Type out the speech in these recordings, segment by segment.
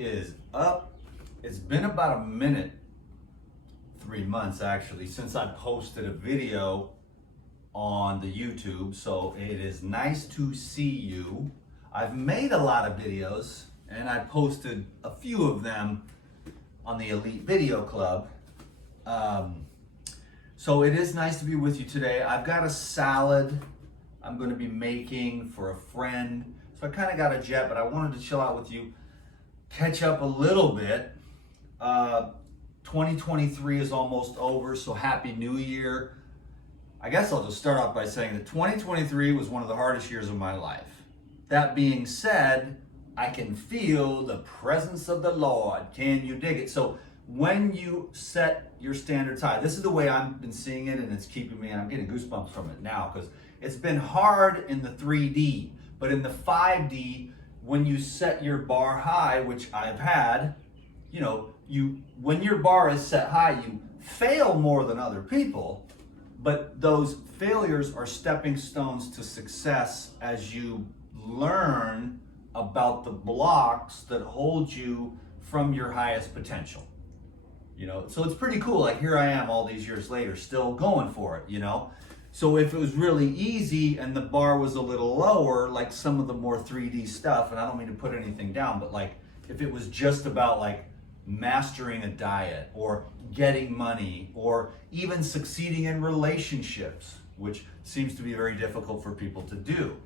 is up? It's been about a minute, 3 months actually, since I posted a video on the YouTube, so it is nice to see you. I've made a lot of videos and I posted a few of them on the Elite Video Club. So it is nice to be with you today. I've got a salad I'm going to be making for a friend. So I kind of got a jet, but I wanted to chill out with you, catch up a little bit. 2023 is almost over, so Happy New Year. I guess I'll just start off by saying that 2023 was one of the hardest years of my life. That being said, I can feel the presence of the Lord. Can you dig it? So when you set your standards high, this is the way I've been seeing it, and it's keeping me, I'm getting goosebumps from it now, because it's been hard in the 3D, but in the 5D, when you set your bar high, which I've had, you know, when your bar is set high, you fail more than other people, but those failures are stepping stones to success as you learn about the blocks that hold you from your highest potential. You know, so it's pretty cool. Like, here I am all these years later, still going for it, you know? So if it was really easy and the bar was a little lower, like some of the more 3D stuff, and I don't mean to put anything down, but like if it was just about like mastering a diet or getting money or even succeeding in relationships, which seems to be very difficult for people to do.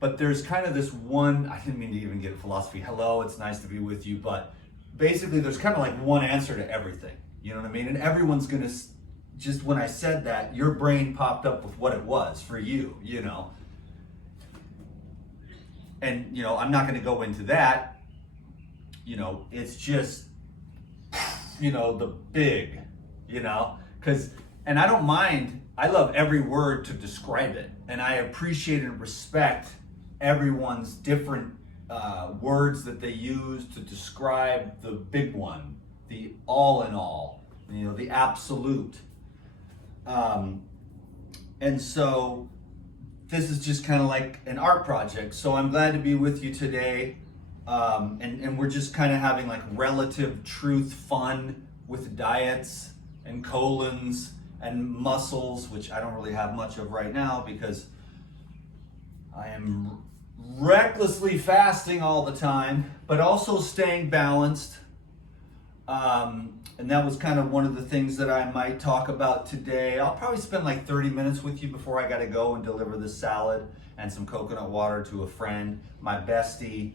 But there's kind of this one, I didn't mean to even get philosophy. Hello, it's nice to be with you. But basically there's kind of like one answer to everything. You know what I mean? And everyone's going to, just when I said that, your brain popped up with what it was for you, you know. And, you know, I'm not going to go into that. You know, it's just, you know, the big, you know, and I don't mind, I love every word to describe it. And I appreciate and respect everyone's different words that they use to describe the big one, the all in all, you know, the absolute. And so this is just kind of like an art project. So I'm glad to be with you today. And we're just kind of having like relative truth fun with diets and colons and muscles, which I don't really have much of right now because I am recklessly fasting all the time, but also staying balanced. And that was kind of one of the things that I might talk about today. I'll probably spend like 30 minutes with you before I got to go and deliver this salad and some coconut water to a friend, my bestie.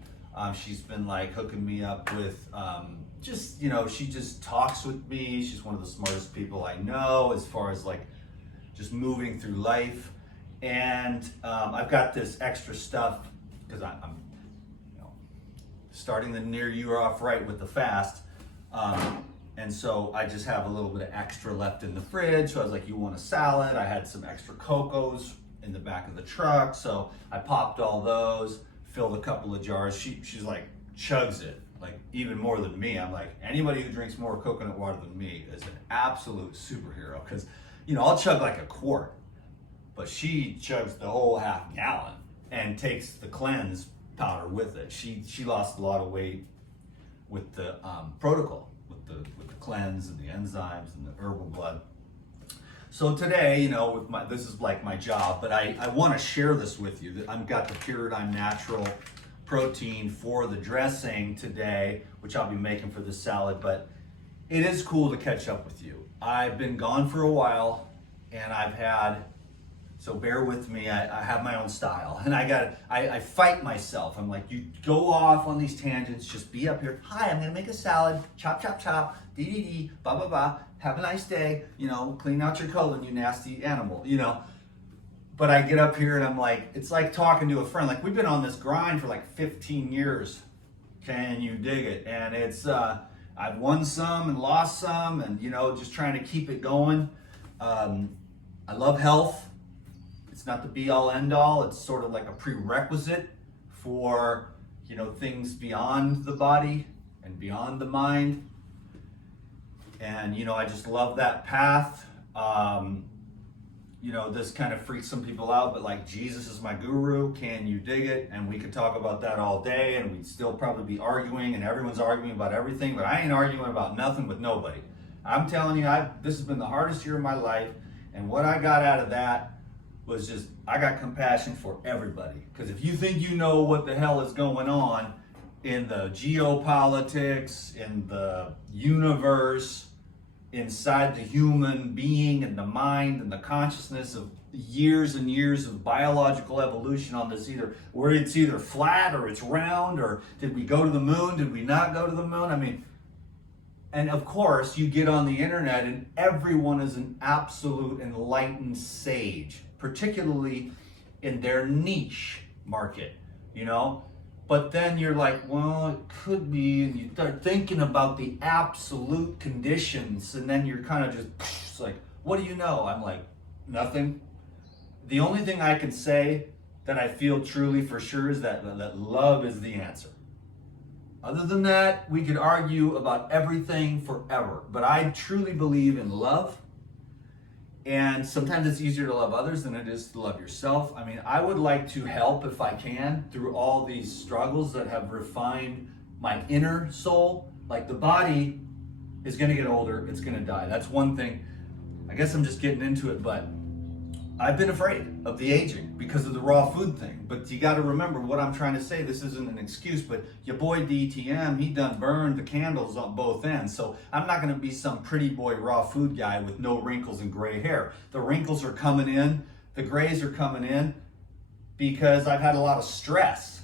She's been like hooking me up with just, you know, she just talks with me. She's one of the smartest people I know as far as like just moving through life. And I've got this extra stuff because I'm you know, starting the near year off right with the fast. And so I just have a little bit of extra left in the fridge. So I was like, you want a salad? I had some extra cocos in the back of the truck. So I popped all those, filled a couple of jars. She's like, chugs it, like even more than me. I'm like, anybody who drinks more coconut water than me is an absolute superhero. Cause you know, I'll chug like a quart, but she chugs the whole half gallon and takes the cleanse powder with it. She lost a lot of weight with the protocol, with the cleanse and the enzymes and the herbal blood. So today, you know, this is like my job, but I want to share this with you. I've got the Paradigm Natural protein for the dressing today, which I'll be making for the salad, but it is cool to catch up with you. I've been gone for a while and I've had, so bear with me, I have my own style and I fight myself. I'm like, you go off on these tangents, just be up here. Hi, I'm gonna make a salad, chop, chop, chop, dee, blah, blah, blah. Have a nice day, you know, clean out your colon, you nasty animal, you know. But I get up here and I'm like, it's like talking to a friend. Like we've been on this grind for like 15 years. Can you dig it? And it's, I've won some and lost some and, you know, just trying to keep it going. I love health. It's not the be all end all. It's sort of like a prerequisite for, you know, things beyond the body and beyond the mind. And, you know, I just love that path. this kind of freaks some people out, but like Jesus is my guru, can you dig it? And we could talk about that all day and we'd still probably be arguing and everyone's arguing about everything, but I ain't arguing about nothing with nobody. I'm telling you, this has been the hardest year of my life, and what I got out of that was just, I got compassion for everybody. Because if you think you know what the hell is going on in the geopolitics, in the universe, inside the human being and the mind and the consciousness of years and years of biological evolution on this, where it's either flat or it's round, or did we go to the moon, did we not go to the moon? I mean, and of course you get on the internet and everyone is an absolute enlightened sage, particularly in their niche market, But then you're like, well, it could be, and you start thinking about the absolute conditions, and then you're kind of just, it's like, what do you know? I'm like, nothing. The only thing I can say that I feel truly for sure is that love is the answer. Other than that, we could argue about everything forever, but I truly believe in love. And sometimes it's easier to love others than it is to love yourself. I mean, I would like to help if I can through all these struggles that have refined my inner soul. Like, the body is going to get older, it's going to die. That's one thing. I guess I'm just getting into it, but I've been afraid of the aging because of the raw food thing. But you got to remember what I'm trying to say. This isn't an excuse, but your boy DTM, he done burned the candles on both ends. So I'm not going to be some pretty boy raw food guy with no wrinkles and gray hair. The wrinkles are coming in, the grays are coming in because I've had a lot of stress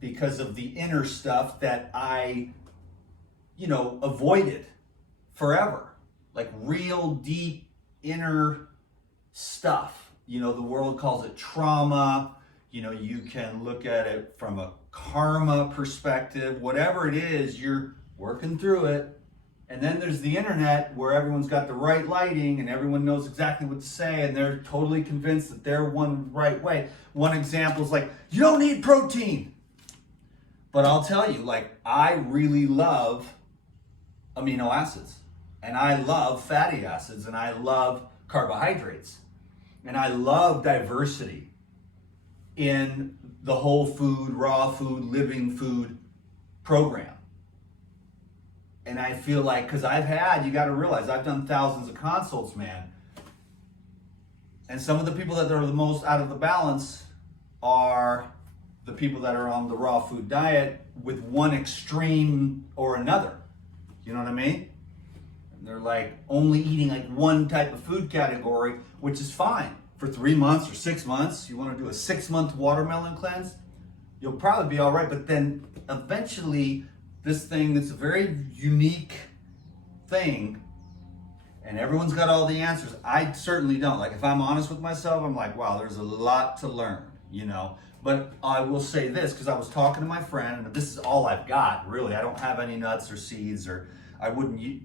because of the inner stuff that I, avoided forever. Like real deep inner stuff. The world calls it trauma. You can look at it from a karma perspective. Whatever it is, you're working through it. And then there's the internet where everyone's got the right lighting and everyone knows exactly what to say and they're totally convinced that they're one right way. One example is like, you don't need protein. But I'll tell you, I really love amino acids. And I love fatty acids and I love carbohydrates. And I love diversity in the whole food, raw food, living food program. And I feel like, because you got to realize, I've done thousands of consults, man. And some of the people that are the most out of the balance are the people that are on the raw food diet with one extreme or another. You know what I mean? They're only eating one type of food category, which is fine for 3 months or 6 months. You want to do a 6-month watermelon cleanse, you'll probably be all right. But then eventually this thing that's a very unique thing and everyone's got all the answers. I certainly don't. If I'm honest with myself, I'm like, wow, there's a lot to learn, But I will say this, because I was talking to my friend, and this is all I've got, really. I don't have any nuts or seeds, or I wouldn't,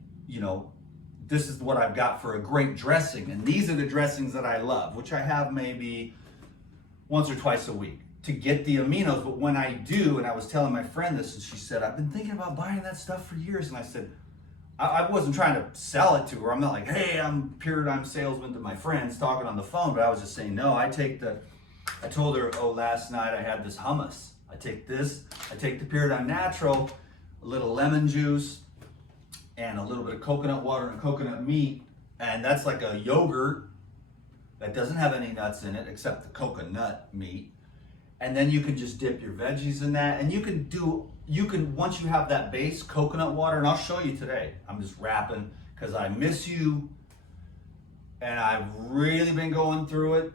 this is what I've got for a great dressing. And these are the dressings that I love, which I have maybe once or twice a week to get the aminos. But when I do, and I was telling my friend this, and she said, I've been thinking about buying that stuff for years. And I said, I wasn't trying to sell it to her. I'm not like, hey, I'm paradigm salesman to my friends talking on the phone. But I was just saying, no, I told her, last night I had this hummus. I take the Paradigm Natural, a little lemon juice, and a little bit of coconut water and coconut meat. And that's like a yogurt that doesn't have any nuts in it except the coconut meat. And then you can just dip your veggies in that. And you can, once you have that base coconut water, and I'll show you today. I'm just rapping because I miss you. And I've really been going through it,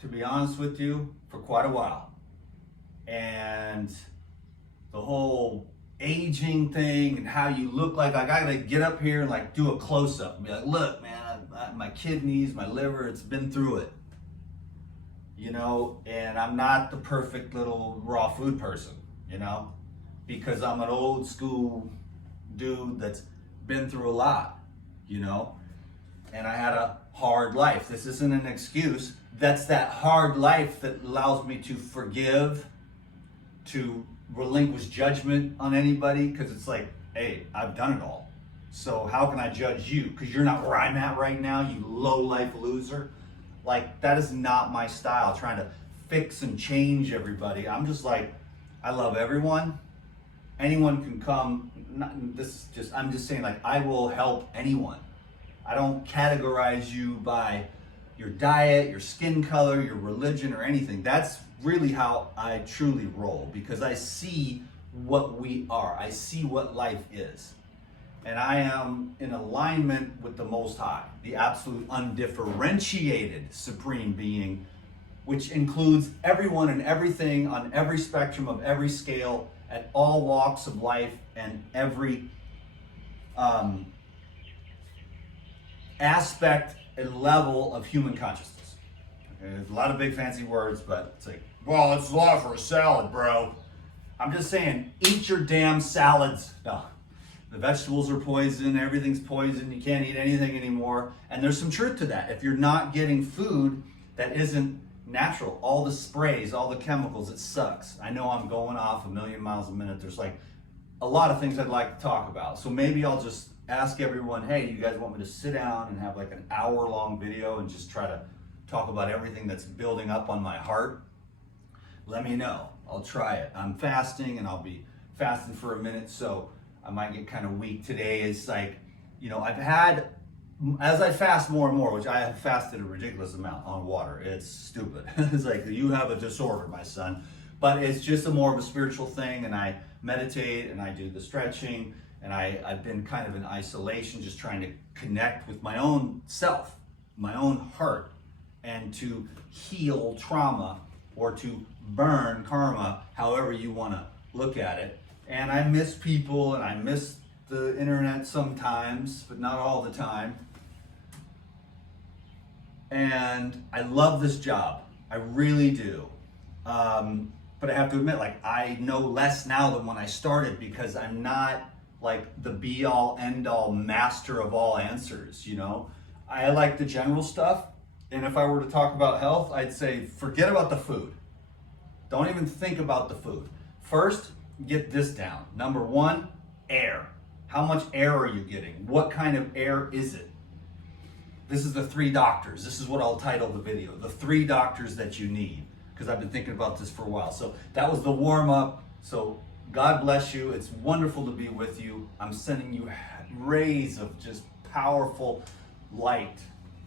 to be honest with you, for quite a while. And the whole aging thing and how you look I gotta get up here and do a close-up and be like, look, man, my kidneys, my liver, it's been through it. And I'm not the perfect little raw food person, because I'm an old school dude that's been through a lot, and I had a hard life. This isn't an excuse. That's that hard life that allows me to forgive, to relinquish judgment on anybody, because it's like, hey, I've done it all. So how can I judge you? Because you're not where I'm at right now, you low-life loser. Like, that is not my style, trying to fix and change everybody. I'm just like, I love everyone. Anyone can come. I'm just saying, like, I will help anyone. I don't categorize you by your diet, your skin color, your religion, or anything. That's really how I truly roll, because I see what we are. I see what life is. And I am in alignment with the Most High, the absolute undifferentiated Supreme Being, which includes everyone and everything on every spectrum of every scale, at all walks of life, and every aspect and level of human consciousness. Okay, there's a lot of big fancy words, but it's like, well, it's a lot for a salad, bro. I'm just saying, eat your damn salads. No. The vegetables are poison, everything's poison, you can't eat anything anymore. And there's some truth to that. If you're not getting food that isn't natural, all the sprays, all the chemicals, it sucks. I know I'm going off a million miles a minute. There's like a lot of things I'd like to talk about. So maybe I'll just ask everyone, hey, do you guys want me to sit down and have like an hour-long video and just try to talk about everything that's building up on my heart? Let me know. I'll try it. I'm fasting, and I'll be fasting for a minute, so I might get kind of weak today. It's like, you know, as I fast more and more, which I have fasted a ridiculous amount on water. It's stupid. It's like, you have a disorder, my son. But it's just a more of a spiritual thing, and I meditate, and I do the stretching, and I've been kind of in isolation, just trying to connect with my own self, my own heart, and to heal trauma, or to burn karma, however you want to look at it. And I miss people, and I miss the internet sometimes, but not all the time. And I love this job. I really do. But I have to admit, like, I know less now than when I started, because I'm not like the be-all, end-all master of all answers, you know? I like the general stuff. And if I were to talk about health, I'd say forget about the food. Don't even think about the food. First, get this down. Number one, air. How much air are you getting? What kind of air is it? This is the 3 doctors. This is what I'll title the video. The 3 doctors that you need. Because I've been thinking about this for a while. So that was the warm up. So God bless you. It's wonderful to be with you. I'm sending you rays of just powerful light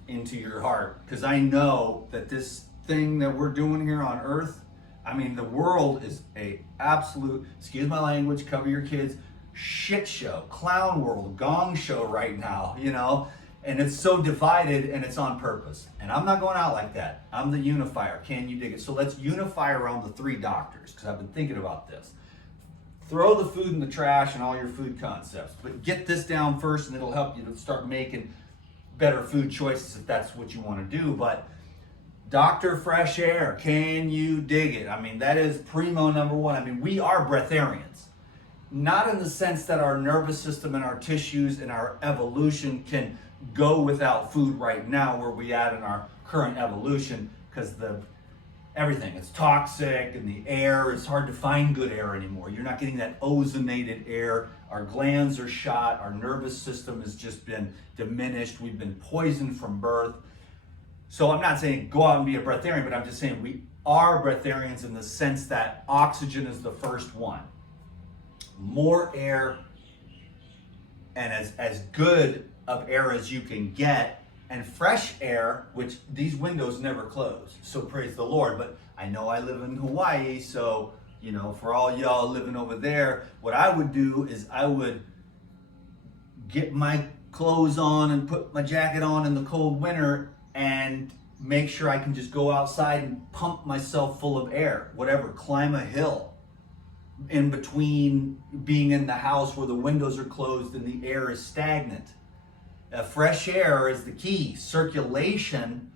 into your heart. Because I know that this thing that we're doing here on earth, I mean, the world is a absolute, excuse my language, cover your kids, shit show, clown world, gong show right now, you know? And it's so divided, and it's on purpose. And I'm not going out like that. I'm the unifier. Can you dig it? So let's unify around the 3 doctors, because I've been thinking about this. Throw the food in the trash and all your food concepts, but get this down first, and it'll help you to start making better food choices if that's what you want to do. But Dr. Fresh Air, can you dig it? I mean, that is primo number 1. I mean, we are breatharians. Not in the sense that our nervous system and our tissues and our evolution can go without food right now, where we at in our current evolution, because everything, it's toxic, and the air, it's hard to find good air anymore. You're not getting that ozonated air. Our glands are shot. Our nervous system has just been diminished. We've been poisoned from birth. So I'm not saying go out and be a breatharian, but I'm just saying we are breatharians in the sense that oxygen is the first one. More air, and as good of air as you can get, and fresh air, which these windows never close. So praise the Lord. But I know I live in Hawaii, so, you know, for all y'all living over there, what I would do is I would get my clothes on and put my jacket on in the cold winter, and make sure I can just go outside and pump myself full of air, whatever, climb a hill in between being in the house where the windows are closed and the air is stagnant. Fresh air is the key. Circulation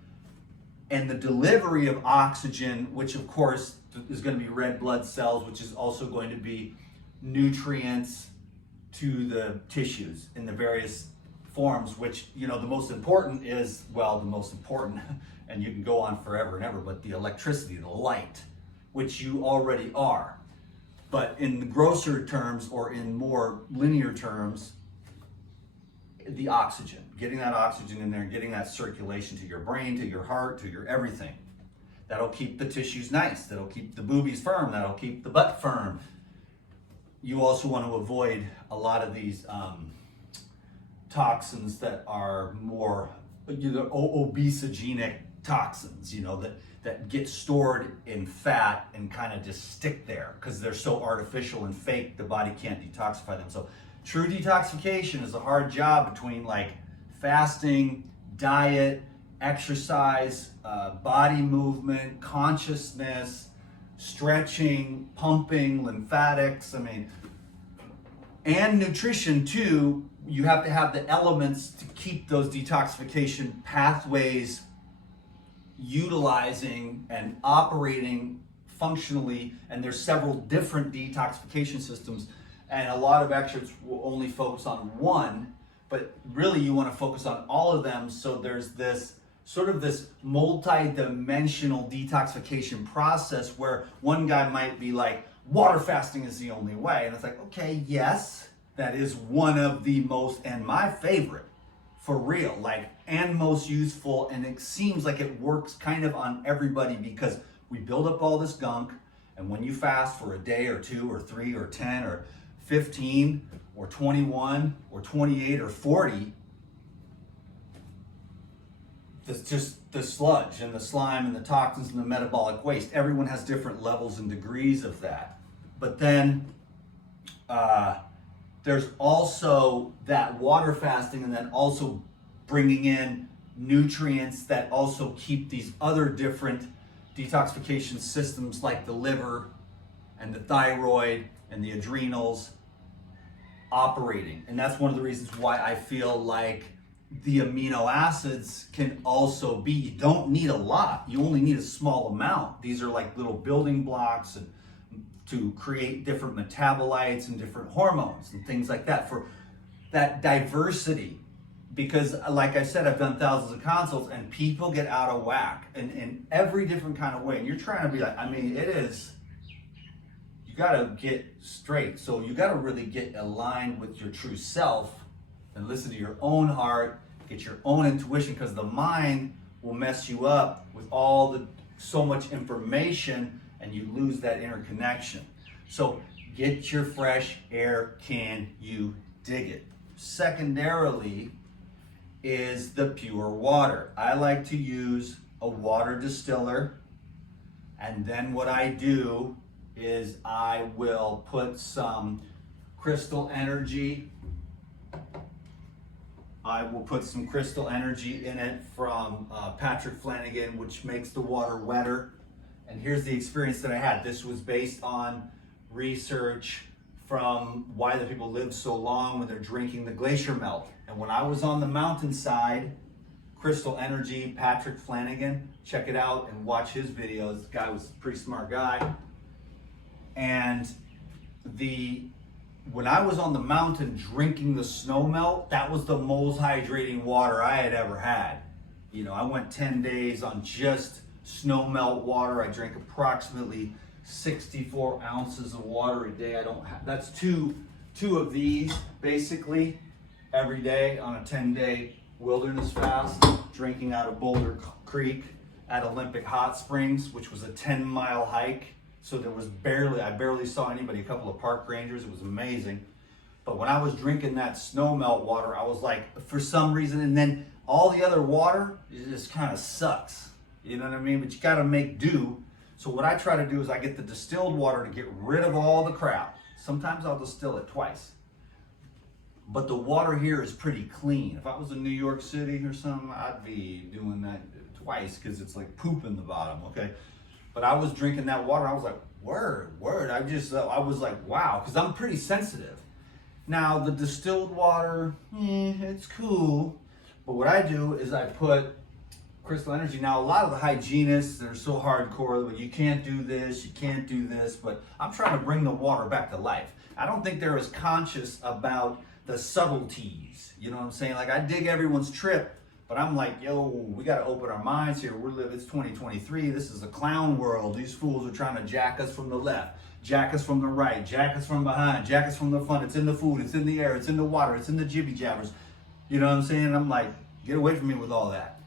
and the delivery of oxygen, which of course is going to be red blood cells, which is also going to be nutrients to the tissues in the various forms, which, you know, the most important is, well, the most important, and you can go on forever and ever, but the electricity, the light, which you already are. But in the grosser terms, or in more linear terms, the oxygen, getting that oxygen in there, getting that circulation to your brain, to your heart, to your everything. That'll keep the tissues nice. That'll keep the boobies firm. That'll keep the butt firm. You also want to avoid a lot of these toxins that are more obesogenic toxins, that get stored in fat and kind of just stick there because they're so artificial and fake, the body can't detoxify them. So true detoxification is a hard job between like fasting, diet, exercise, body movement, consciousness, stretching, pumping, lymphatics, and nutrition too. You have to have the elements to keep those detoxification pathways utilizing and operating functionally, and there's several different detoxification systems, and a lot of experts will only focus on one, but really you want to focus on all of them. So there's this sort of this multi-dimensional detoxification process where one guy might be like, water fasting is the only way, and it's like, okay, yes, that is one of the most, and my favorite, for real, and most useful, and it seems like it works kind of on everybody because we build up all this gunk, and when you fast for a day or 2 or 3 or 10 or 15 or 21 or 28 or 40, it's just the sludge and the slime and the toxins and the metabolic waste. Everyone has different levels and degrees of that. But then there's also that water fasting, and then also bringing in nutrients that also keep these other different detoxification systems like the liver and the thyroid and the adrenals operating. And that's one of the reasons why I feel like the amino acids can also be, you don't need a lot, you only need a small amount. These are like little building blocks and to create different metabolites and different hormones and things like that, for that diversity. Because like I said, I've done thousands of consults and people get out of whack in every different kind of way. And you're trying to be like, you gotta get straight. So you gotta really get aligned with your true self and listen to your own heart, get your own intuition, because the mind will mess you up with so much information, and you lose that inner connection. So get your fresh air. Can you dig it? Secondarily is the pure water. I like to use a water distiller, and then what I do is I will put some crystal energy. I will put some crystal energy in it from Patrick Fastng, which makes the water wetter. And here's the experience that I had. This was based on research from why the people live so long when they're drinking the glacier melt. And when I was on the mountainside, crystal energy, Patrick Fastng, check it out and watch his videos. This guy was a pretty smart guy. And when I was on the mountain drinking the snow melt, that was the most hydrating water I had ever had. I went 10 days on just snow melt water. I drank approximately 64 ounces of water a day. That's two of these basically every day on a 10-day wilderness fast, drinking out of Boulder Creek at Olympic Hot Springs, which was a 10-mile hike. So I barely saw anybody, a couple of park rangers. It was amazing. But when I was drinking that snow melt water, I was like, for some reason, and then all the other water, it just kind of sucks. You know what I mean? But you got to make do. So what I try to do is I get the distilled water to get rid of all the crap. Sometimes I'll distill it twice. But the water here is pretty clean. If I was in New York City or something, I'd be doing that twice because it's like poop in the bottom, okay? But I was drinking that water. I was like, word. I was like, wow, because I'm pretty sensitive. Now, the distilled water, it's cool. But what I do is I put crystal energy. Now, a lot of the hygienists, they're so hardcore, but you can't do this, you can't do this. But I'm trying to bring the water back to life. I don't think they're as conscious about the subtleties. You know what I'm saying? Like, I dig everyone's trip. But I'm like, yo, we got to open our minds here. It's 2023. This is a clown world. These fools are trying to jack us from the left, jack us from the right, jack us from behind, jack us from the front. It's in the food, it's in the air, it's in the water, it's in the jibby jabbers. You know what I'm saying? I'm like, get away from me with all that.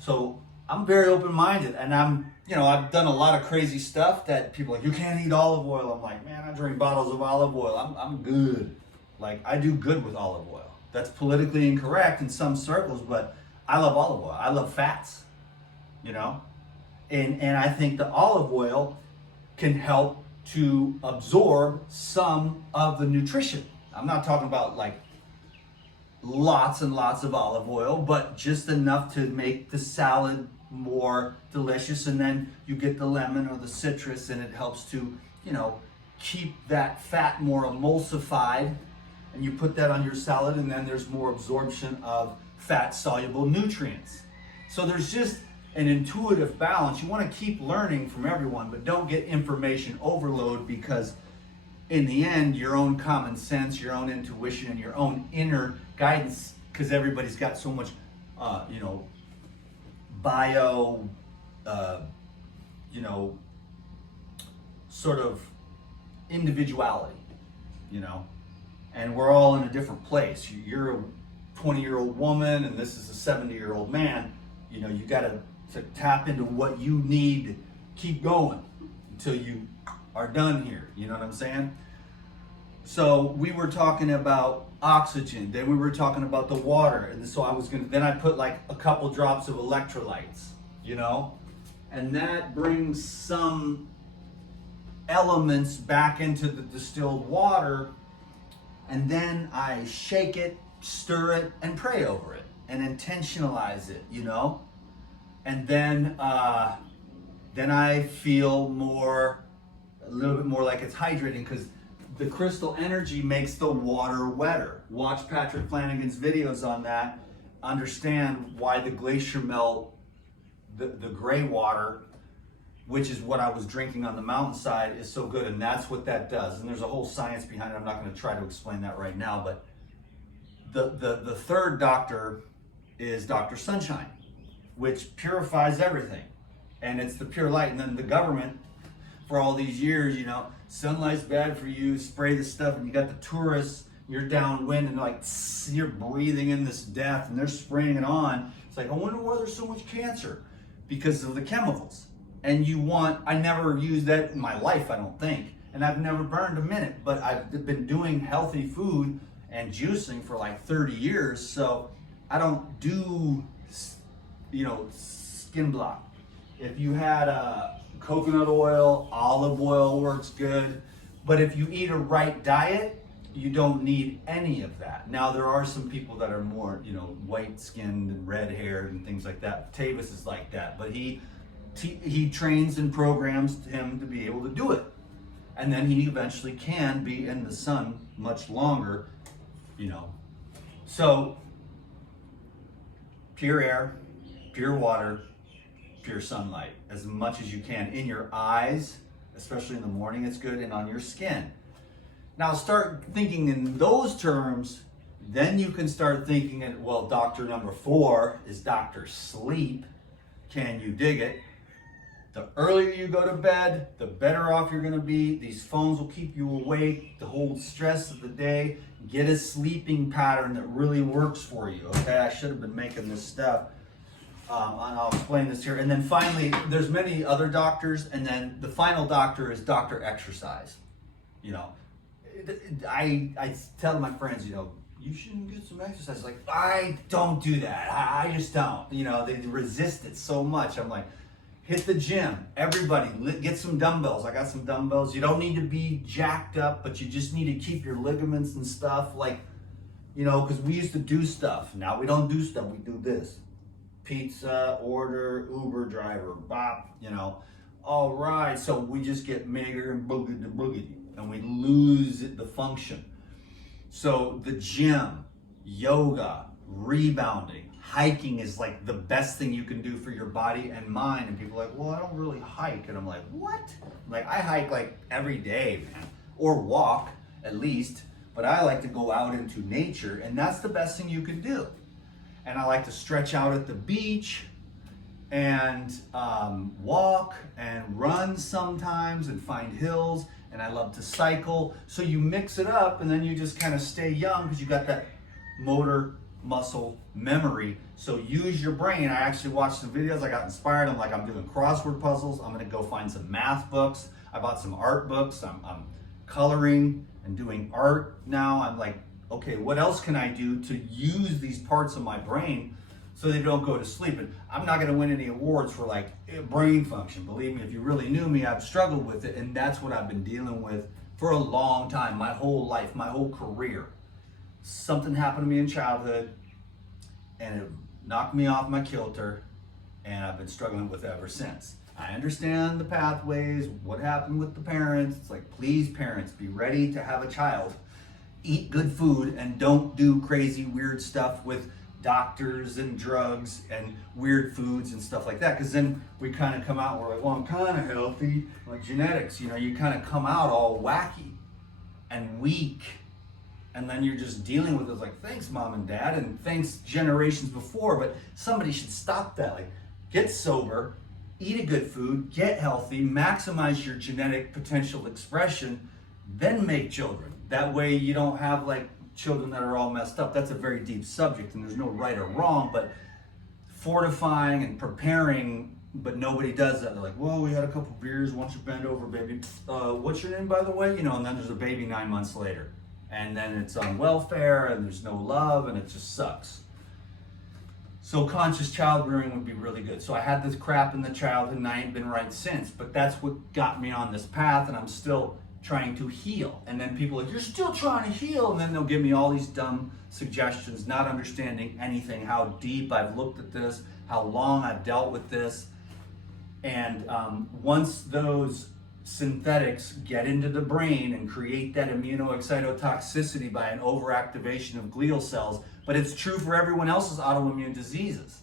So I'm very open-minded, and I've done a lot of crazy stuff that people are like, you can't eat olive oil. I'm like, man, I drink bottles of olive oil. I'm good. Like, I do good with olive oil. That's politically incorrect in some circles, but I love olive oil. I love fats, you know? And I think the olive oil can help to absorb some of the nutrition. I'm not talking about like lots and lots of olive oil, but just enough to make the salad more delicious. And then you get the lemon or the citrus, and it helps to, keep that fat more emulsified. And you put that on your salad, and then there's more absorption of fat-soluble nutrients. So there's just an intuitive balance. You want to keep learning from everyone, but don't get information overload, because in the end, your own common sense, your own intuition, and your own inner guidance, because everybody's got so much, bio, sort of individuality, and we're all in a different place. You're a 20-year-old woman, and this is a 70-year-old man. You got to tap into what you need to keep going until you are done here. You know what I'm saying? So we were talking about oxygen, then we were talking about the water, and so then I put like a couple drops of electrolytes, and that brings some elements back into the distilled water, and then I shake it, stir it, and pray over it, and intentionalize it, and then I feel a little bit more like it's hydrating, because the crystal energy makes the water wetter. Watch Patrick Flanagan's videos on that. Understand why the glacier melt, the gray water, which is what I was drinking on the mountainside, is so good, and that's what that does. And there's a whole science behind it. I'm not going to try to explain that right now, but the third doctor is Dr. Sunshine, which purifies everything, and it's the pure light. And then the government, for all these years, sunlight's bad for you, spray this stuff, and you got the tourists, you're downwind, and like you're breathing in this death, and they're spraying it on. It's like, I wonder why there's so much cancer, because of the chemicals. And I never used that in my life, I don't think, and I've never burned a minute, but I've been doing healthy food and juicing for like 30 years, so I don't do, skin block. If you had coconut oil, olive oil works good, but if you eat a right diet, you don't need any of that. Now, there are some people that are more, white-skinned and red-haired and things like that. Tavis is like that, but he trains and programs him to be able to do it. And then he eventually can be in the sun much longer, So, pure air, pure water, pure sunlight, as much as you can. In your eyes, especially in the morning, it's good, and on your skin. Now start thinking in those terms, then you can start thinking, doctor number 4 is Dr. Sleep. Can you dig it? The earlier you go to bed, the better off you're going to be. These phones will keep you awake the whole stress of the day. Get a sleeping pattern that really works for you. Okay, I should have been making this stuff. And I'll explain this here. And then finally, there's many other doctors, and then the final doctor is Dr. Exercise. I tell my friends, you shouldn't get some exercise. Like, I don't do that. I just don't. They resist it so much. I'm like, hit the gym. Everybody, get some dumbbells. I got some dumbbells. You don't need to be jacked up, but you just need to keep your ligaments and stuff. Like, because we used to do stuff. Now we don't do stuff. We do this. Pizza, order, Uber driver, bop, All right, so we just get mager and boogity, and we lose the function. So the gym, yoga, rebounding, hiking is like the best thing you can do for your body and mind. And people are like, well, I don't really hike. And I'm like, what? Like, I hike like every day, man, or walk at least, but I like to go out into nature, and that's the best thing you can do. And I like to stretch out at the beach and walk and run sometimes and find hills, and I love to cycle. So you mix it up, and then you just kind of stay young because you got that motor muscle memory. So use your brain. I actually watched some videos, I got inspired. I'm like, I'm doing crossword puzzles. I'm gonna go find some math books. I bought some art books. I'm coloring and doing art now. I'm like, okay, what else can I do to use these parts of my brain so they don't go to sleep? And I'm not gonna win any awards for like brain function. Believe me, if you really knew me, I've struggled with it, and that's what I've been dealing with for a long time, my whole life, my whole career. Something happened to me in childhood and it knocked me off my kilter, and I've been struggling with it ever since. I understand the pathways, what happened with the parents. It's like, please parents, be ready to have a child. Eat good food and don't do crazy weird stuff with doctors and drugs and weird foods and stuff like that, because then we kind of come out and we're like, well, I'm kind of healthy, like genetics, you know, you kind of come out all wacky and weak, and then you're just dealing with it like, thanks mom and dad, and thanks generations before. But somebody should stop that. Like, get sober, eat a good food, get healthy, maximize your genetic potential expression, then make children. That way you don't have like children that are all messed up. That's a very deep subject, and there's no right or wrong, but fortifying and preparing, but nobody does that. They're like, well, we had a couple beers, why don't you bend over, baby? What's your name, by the way? You know, and then there's a baby 9 months later. And then it's on welfare, and there's no love, and it just sucks. So conscious child rearing would be really good. So I had this crap in the childhood, and I ain't been right since, but that's what got me on this path, and I'm still trying to heal. And then people are like, you're still trying to heal, and then they'll give me all these dumb suggestions, not understanding anything, how deep I've looked at this, how long I've dealt with this. And once those synthetics get into the brain and create that immunoexcitotoxicity by an overactivation of glial cells, but it's true for everyone else's autoimmune diseases,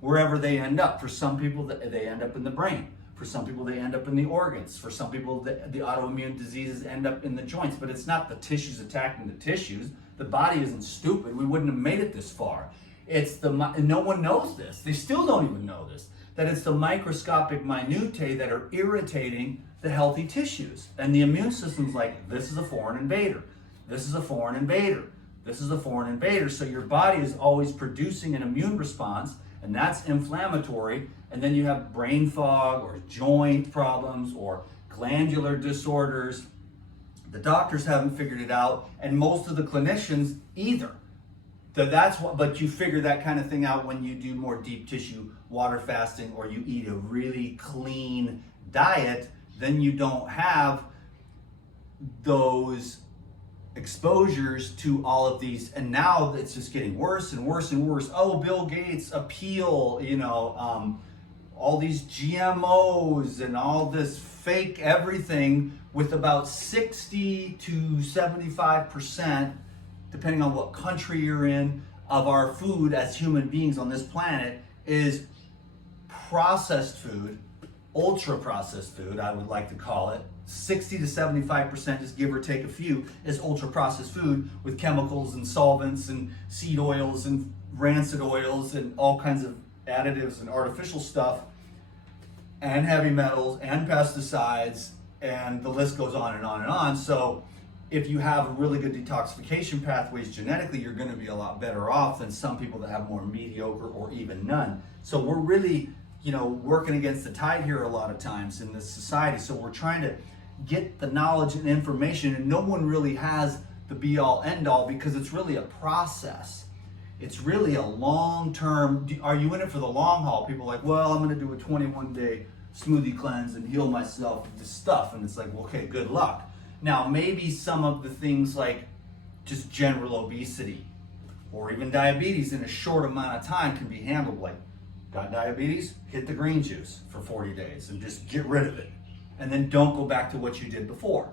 wherever they end up. For some people, they end up in the brain. For some people, they end up in the organs. For some people, the autoimmune diseases end up in the joints. But it's not the tissues attacking the tissues. The body isn't stupid. We wouldn't have made it this far. No one knows this. They still don't even know this, that it's the microscopic minutiae that are irritating the healthy tissues. And the immune system's like, this is a foreign invader. This is a foreign invader. This is a foreign invader. So your body is always producing an immune response, and that's inflammatory. And then you have brain fog or joint problems or glandular disorders. The doctors haven't figured it out, and most of the clinicians either. But you figure that kind of thing out when you do more deep tissue water fasting, or you eat a really clean diet. Then you don't have those exposures to all of these, and now it's just getting worse and worse and worse. Oh, Bill Gates appeal, all these GMOs and all this fake everything, with about 60 to 75%, depending on what country you're in, of our food as human beings on this planet is processed food, ultra processed food, I would like to call it. 60 to 75%, just give or take a few, is ultra processed food with chemicals and solvents and seed oils and rancid oils and all kinds of additives and artificial stuff, and heavy metals and pesticides, and the list goes on and on and on. So if you have really good detoxification pathways genetically, you're going to be a lot better off than some people that have more mediocre or even none. So we're really, working against the tide here a lot of times in this society. So we're trying to get the knowledge and information, and no one really has the be all end all, because it's really a process. It's really a long-term, are you in it for the long haul? People are like, well, I'm going to do a 21-day smoothie cleanse and heal myself with this stuff. And it's like, well, okay, good luck. Now, maybe some of the things like just general obesity or even diabetes in a short amount of time can be handled. Like, got diabetes? Hit the green juice for 40 days and just get rid of it. And then don't go back to what you did before.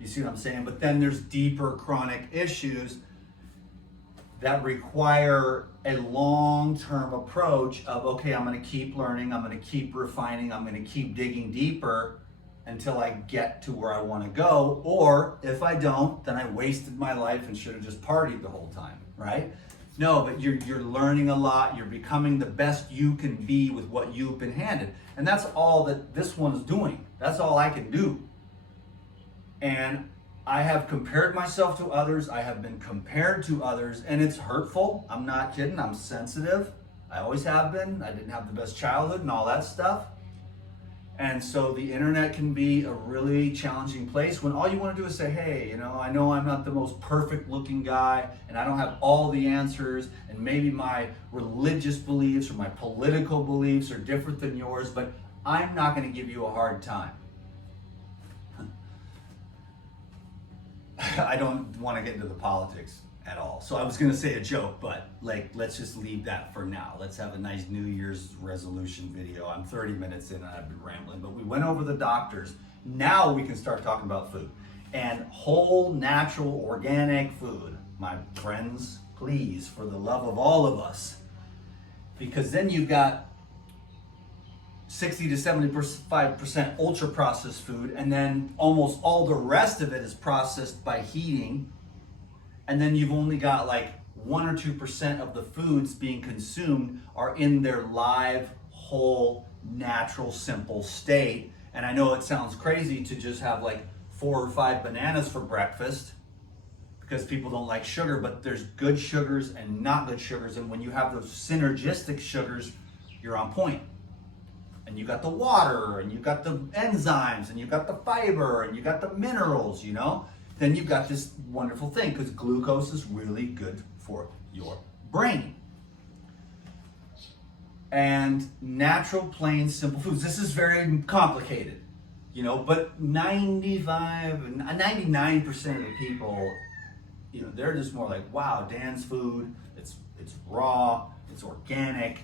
You see what I'm saying? But then there's deeper chronic issues that require a long-term approach of, okay, I'm going to keep learning, I'm going to keep refining, I'm going to keep digging deeper until I get to where I want to go. Or if I don't, then I wasted my life and should have just partied the whole time, right? No, but you're learning a lot, you're becoming the best you can be with what you've been handed. And that's all that this one's doing. That's all I can do. And I have compared myself to others. I have been compared to others, and it's hurtful. I'm not kidding. I'm sensitive. I always have been. I didn't have the best childhood and all that stuff. And so the internet can be a really challenging place when all you want to do is say, hey, I know I'm not the most perfect looking guy and I don't have all the answers, and maybe my religious beliefs or my political beliefs are different than yours, but I'm not going to give you a hard time. I don't want to get into the politics at all. So I was going to say a joke, but let's just leave that for now. Let's have a nice New Year's resolution video. I'm 30 minutes in and I've been rambling, but we went over the doctors. Now we can start talking about food. And whole, natural, organic food. My friends, please, for the love of all of us. Because then you've got 60 to 75% ultra processed food, and then almost all the rest of it is processed by heating. And then you've only got like 1 or 2% of the foods being consumed are in their live, whole, natural, simple state. And I know it sounds crazy to just have like 4 or 5 bananas for breakfast because people don't like sugar, but there's good sugars and not good sugars. And when you have those synergistic sugars, you're on point. And you got the water, and you got the enzymes, and you got the fiber, and you got the minerals, then you've got this wonderful thing, because glucose is really good for your brain. And natural, plain, simple foods. This is very complicated, but 99% of the people, they're just more like, wow, Dan's food, it's raw, it's organic.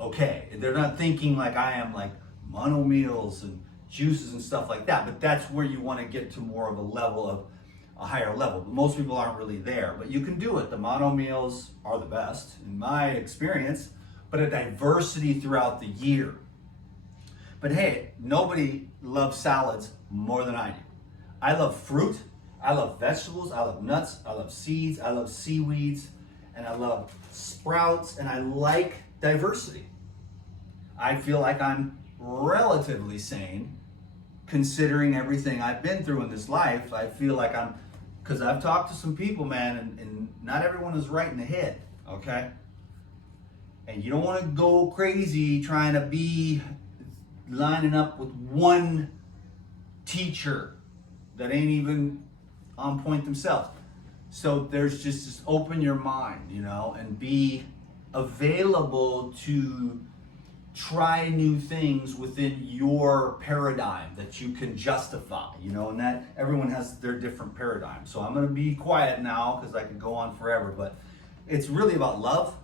Okay, they're not thinking like I am, like mono meals and juices and stuff like that, but that's where you want to get to more of a higher level. Most people aren't really there, but you can do it. The mono meals are the best in my experience, but a diversity throughout the year. But hey, nobody loves salads more than I do. I love fruit, I love vegetables, I love nuts, I love seeds, I love seaweeds, and I love sprouts, and I like diversity. I feel like I'm relatively sane considering everything I've been through in this life. I feel like because I've talked to some people, man, and not everyone is right in the head, okay? And you don't want to go crazy trying to be lining up with one teacher that ain't even on point themselves. So there's just open your mind, and be available to try new things within your paradigm that you can justify, and that everyone has their different paradigm. So I'm going to be quiet now because I could go on forever, but it's really about love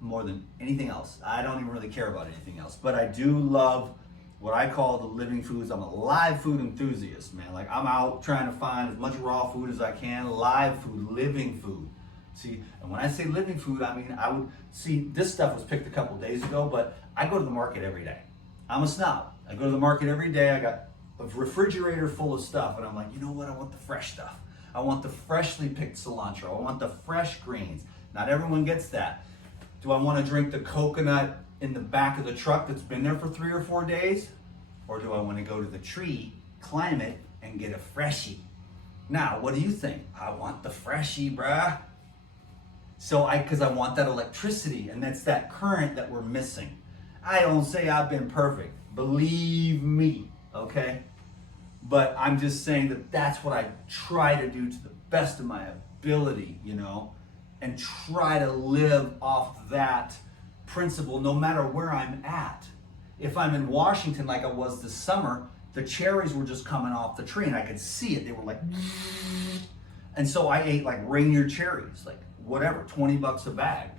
more than anything else. I don't even really care about anything else, but I do love what I call the living foods. I'm a live food enthusiast, man. Like, I'm out trying to find as much raw food as I can, live food, living food. See, and when I say living food, I mean, I would see this stuff was picked a couple days ago, but I go to the market every day. I'm a snob. I go to the market every day. I got a refrigerator full of stuff, and I'm like, you know what? I want the fresh stuff. I want the freshly picked cilantro. I want the fresh greens. Not everyone gets that. Do I want to drink the coconut in the back of the truck that's been there for 3 or 4 days? Or do I want to go to the tree, climb it, and get a freshie? Now, what do you think? I want the freshie, bruh. So because I want that electricity, and that's that current that we're missing. I don't say I've been perfect. Believe me, okay? But I'm just saying that that's what I try to do to the best of my ability, and try to live off that principle no matter where I'm at. If I'm in Washington like I was this summer, the cherries were just coming off the tree and I could see it. They were like, and so I ate like Rainier cherries, like whatever, $20 a bag.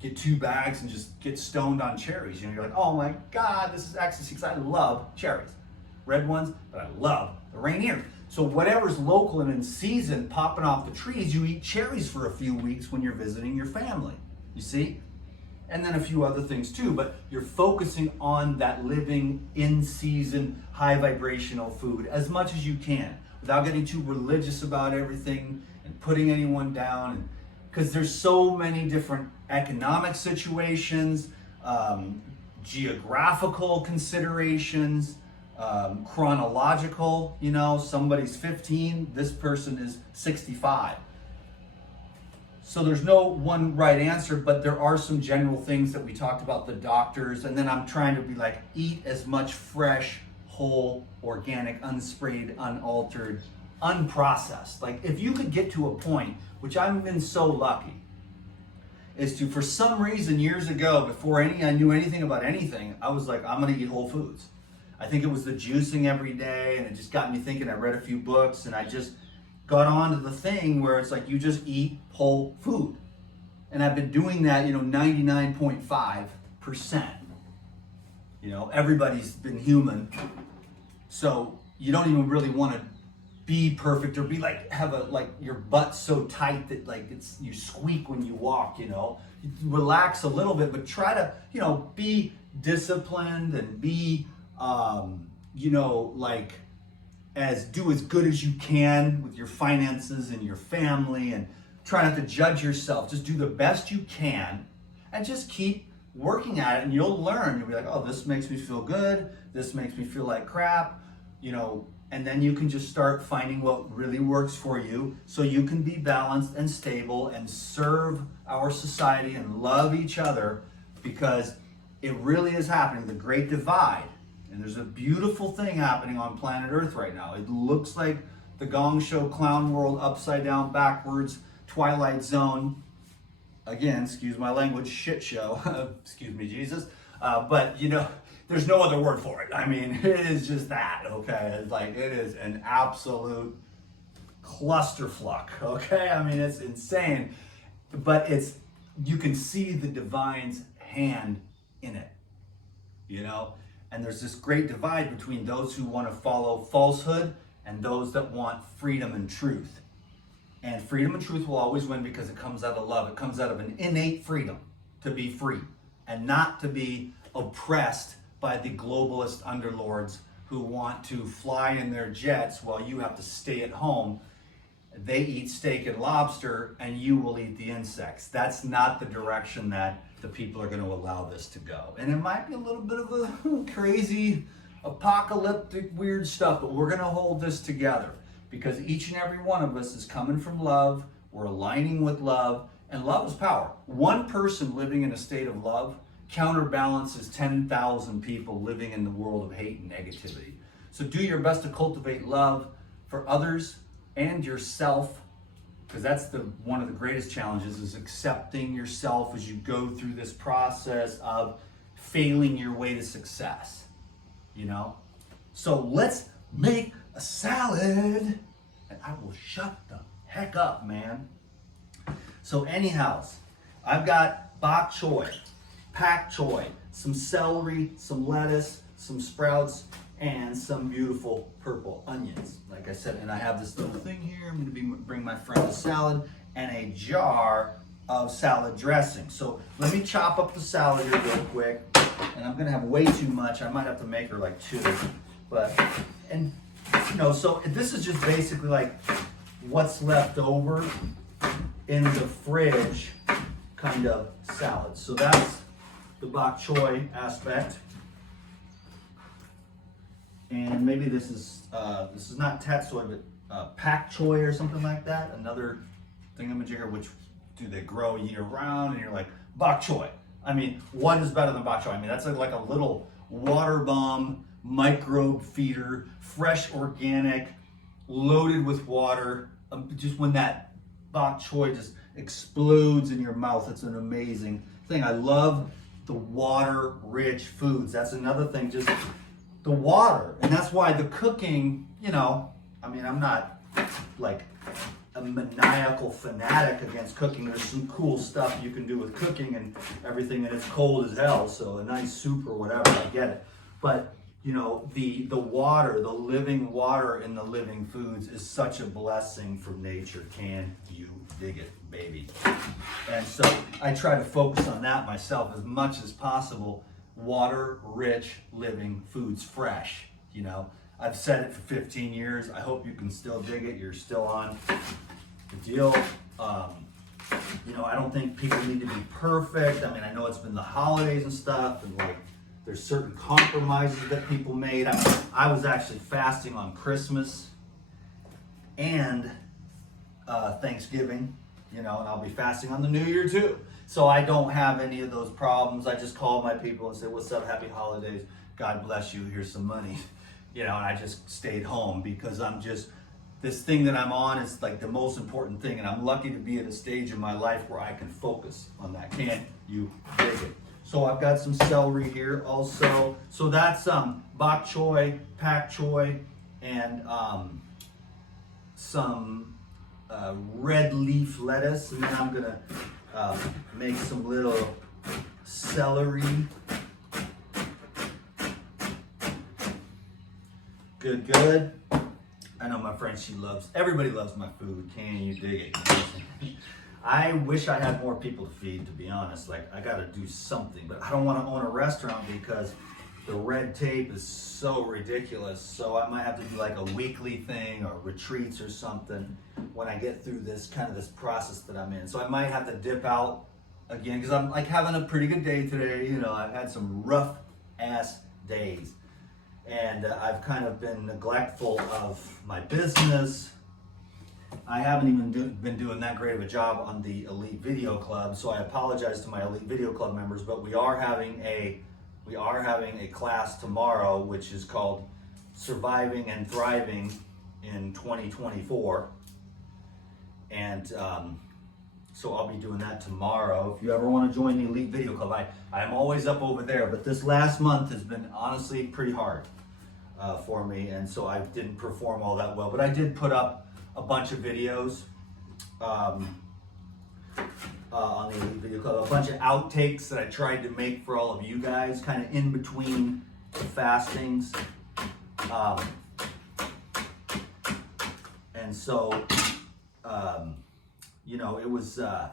Get 2 bags and just get stoned on cherries. You're like, oh my God, this is ecstasy, because I love cherries. Red ones, but I love the Rainier. So whatever's local and in season, popping off the trees, you eat cherries for a few weeks when you're visiting your family, you see? And then a few other things too, but you're focusing on that living, in-season, high vibrational food as much as you can, without getting too religious about everything and putting anyone down. Because there's so many different economic situations, geographical considerations, chronological, you know, somebody's 15, this person is 65. So there's no one right answer, but there are some general things that we talked about, the doctors, and then I'm trying to be like, eat as much fresh, whole, organic, unsprayed, unaltered, unprocessed. Like if you could get to a point, which I've been so lucky, is to, for some reason years ago, before I knew anything about anything, I was like, I'm gonna eat whole foods. I think it was the juicing every day, and it just got me thinking. I read a few books, and I just got onto the thing where it's like you just eat whole food. And I've been doing that, 99.5%. Everybody's been human. So you don't even really want to be perfect or be like, your butt so tight that you squeak when you walk, You relax a little bit, but try to, be disciplined and be, do as good as you can with your finances and your family, and try not to judge yourself. Just do the best you can and just keep working at it, and you'll learn. You'll be like, oh, this makes me feel good. This makes me feel like crap, and then you can just start finding what really works for you so you can be balanced and stable and serve our society and love each other, because it really is happening. The Great Divide. And there's a beautiful thing happening on planet Earth right now. It looks like the Gong Show clown world, upside down, backwards, Twilight Zone. Again, excuse my language, shit show. Excuse me, Jesus. But there's no other word for it. I mean, it is just that, okay? It's like, it is an absolute clusterfuck, okay? I mean, it's insane. But you can see the divine's hand in it, And there's this great divide between those who want to follow falsehood and those that want freedom and truth. And freedom and truth will always win because it comes out of love. It comes out of an innate freedom to be free and not to be oppressed by the globalist underlords who want to fly in their jets while you have to stay at home. They eat steak and lobster and you will eat the insects. That's not the direction that the people are going to allow this to go. And it might be a little bit of a crazy, apocalyptic, weird stuff, but we're going to hold this together because each and every one of us is coming from love. We're aligning with love, and love is power. One person living in a state of love counterbalances 10,000 people living in the world of hate and negativity. So do your best to cultivate love for others and yourself, because that's one of the greatest challenges, is accepting yourself as you go through this process of failing your way to success, So let's make a salad, and I will shut the heck up, man. So anyhow, I've got bok choy, pak choy, some celery, some lettuce, some sprouts, and some beautiful purple onions, like I said. And I have this little thing here. I'm going to bring my friend a salad and a jar of salad dressing. So let me chop up the salad here real quick. And I'm going to have way too much. I might have to make her like 2. So this is just basically like what's left over in the fridge kind of salad. So that's the bok choy aspect. And maybe this is not tatsoi, but pak choy or something like that. Another thingamajigger, which do they grow year round? And you're like, bok choy. I mean, what is better than bok choy? I mean, that's like a little water bomb, microbe feeder, fresh, organic, loaded with water. Just when that bok choy just explodes in your mouth, it's an amazing thing. I love the water-rich foods. That's another thing, just the water. And that's why the cooking, I'm not like a maniacal fanatic against cooking. There's some cool stuff you can do with cooking and everything, and it's cold as hell, so a nice soup or whatever, I get it. But the water, the living water in the living foods is such a blessing from nature. Can you dig it, baby? And so I try to focus on that myself as much as possible. Water-rich living foods, fresh. I've said it for 15 years. I hope you can still dig it. You're still on the deal. I don't think people need to be perfect. I mean, I know it's been the holidays and stuff, and There's certain compromises that people made. I was actually fasting on Christmas and Thanksgiving, you know, and I'll be fasting on the New Year too. So I don't have any of those problems. I just call my people and say, what's up, happy holidays, God bless you, here's some money. You know, and I just stayed home because this thing that I'm on is like the most important thing, and I'm lucky to be at a stage in my life where I can focus on that. Can't you dig it? So I've got some celery here also. So that's bok choy, pak choy, and some red leaf lettuce, and then I'm gonna make some little celery. Good. I know my friend, everybody loves my food. Can you dig it? I wish I had more people to feed, to be honest. Like, I gotta do something, but I don't wanna own a restaurant because the red tape is so ridiculous. So I might have to do like a weekly thing or retreats or something when I get through this process that I'm in. So I might have to dip out again because I'm like having a pretty good day today. You know, I've had some rough ass days. And I've kind of been neglectful of my business. I haven't even been doing that great of a job on the Elite Video Club, so I apologize to my Elite Video Club members, but we are having a class tomorrow, which is called Surviving and Thriving in 2024. And so I'll be doing that tomorrow. If you ever want to join the Elite Video Club, I'm always up over there, but this last month has been honestly pretty hard for me, and so I didn't perform all that well, but I did put up a bunch of videos on the Elite Video Club, a bunch of outtakes that I tried to make for all of you guys, kind of in between the fastings. And so, you know, it was, yeah,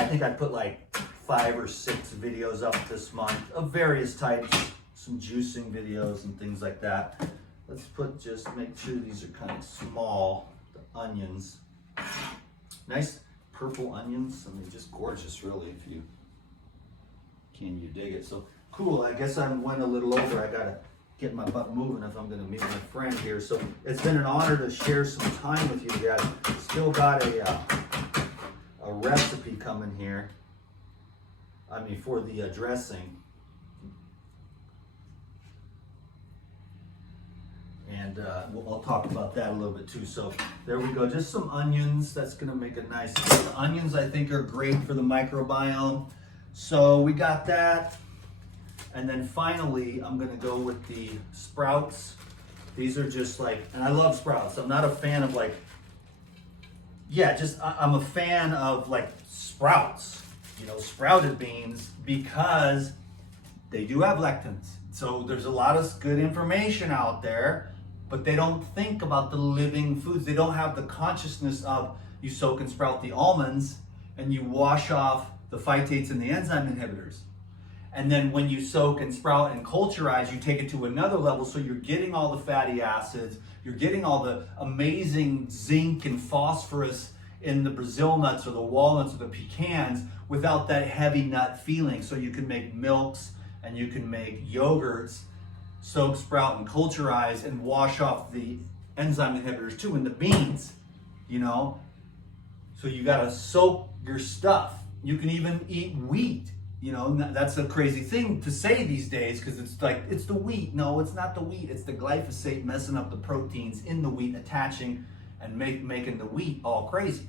I think I put like 5 or 6 videos up this month of various types, some juicing videos and things like that. Let's make sure these are kind of small, the onions. Nice purple onions. I mean, just gorgeous, really, can you dig it? So cool, I guess I went a little over. I gotta get my butt moving if I'm gonna meet my friend here. So it's been an honor to share some time with you guys. Still got a recipe coming here. I mean, for the dressing. And I'll talk about that a little bit too. So there we go, just some onions. That's gonna make a nice, the onions I think are great for the microbiome. So we got that. And then finally, I'm gonna go with the sprouts. These are just like, and I love sprouts. I'm not a fan of like, I'm a fan of like sprouts, you know, sprouted beans, because they do have lectins. So there's a lot of good information out there, but they don't think about the living foods. They don't have the consciousness of, you soak and sprout the almonds and you wash off the phytates and the enzyme inhibitors. And then when you soak and sprout and culturize, you take it to another level. So you're getting all the fatty acids, you're getting all the amazing zinc and phosphorus in the Brazil nuts or the walnuts or the pecans without that heavy nut feeling. So you can make milks and you can make yogurts, soak, sprout, and culturize, and wash off the enzyme inhibitors too in the beans, you know? So you gotta soak your stuff. You can even eat wheat, you know? That's a crazy thing to say these days, because it's like, it's the wheat. No, it's not the wheat. It's the glyphosate messing up the proteins in the wheat, attaching and making the wheat all crazy.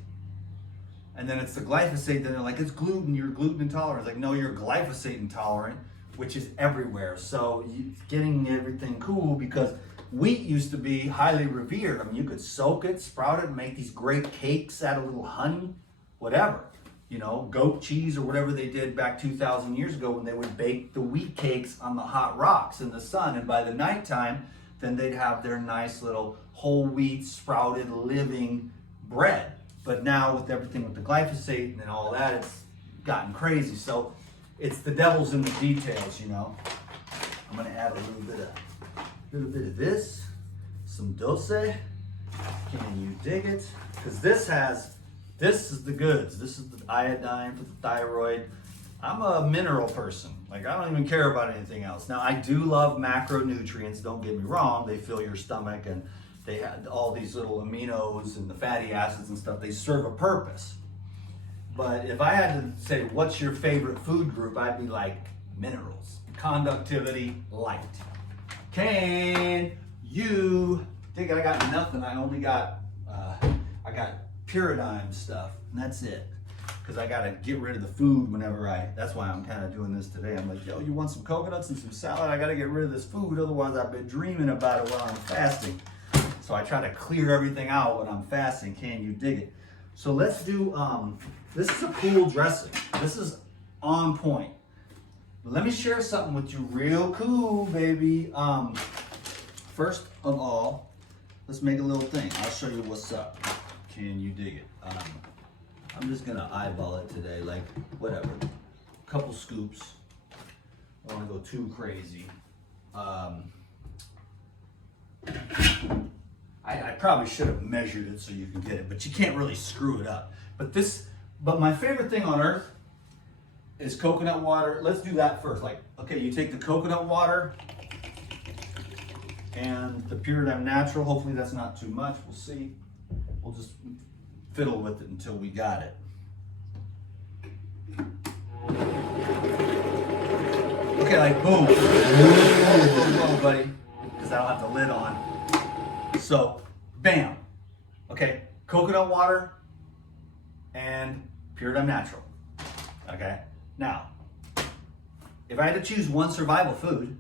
And then it's the glyphosate, then they're like, it's gluten, you're gluten intolerant. It's like, no, you're glyphosate intolerant, which is everywhere. So getting everything cool, because wheat used to be highly revered. I mean, you could soak it, sprout it, make these great cakes, add a little honey, whatever. You know, goat cheese or whatever they did back 2,000 years ago when they would bake the wheat cakes on the hot rocks in the sun. And by the nighttime, then they'd have their nice little whole wheat sprouted living bread. But now with everything with the glyphosate and all that, it's gotten crazy. So it's the devil's in the details, you know. I'm gonna add a little bit of this, some dulce. Can you dig it? Because this is the goods. This is the iodine for the thyroid. I'm a mineral person. Like, I don't even care about anything else. Now, I do love macronutrients, don't get me wrong. They fill your stomach and they have all these little aminos and the fatty acids and stuff. They serve a purpose. But if I had to say, what's your favorite food group? I'd be like, minerals. Conductivity, light. Can you think I got nothing? I only got, I got Pyridine stuff, and that's it. Because I got to get rid of the food whenever that's why I'm kind of doing this today. I'm like, yo, you want some coconuts and some salad? I got to get rid of this food, otherwise I've been dreaming about it while I'm fasting. So I try to clear everything out when I'm fasting. Can you dig it? So let's do, this is a cool dressing. This is on point. Let me share something with you real cool, baby. First of all, let's make a little thing. I'll show you what's up. Can you dig it? I'm just gonna eyeball it today, like whatever. Couple scoops. I don't wanna go too crazy. I probably should have measured it so you can get it, but you can't really screw it up. But my favorite thing on earth is coconut water. Let's do that first. Like, okay, you take the coconut water and the Pyridine Natural. Hopefully that's not too much. We'll see. We'll just fiddle with it until we got it. Okay, like boom. Whoa, buddy, because I don't have the lid on. So, bam. Okay, coconut water and Pyridine Natural. Okay, now, if I had to choose one survival food,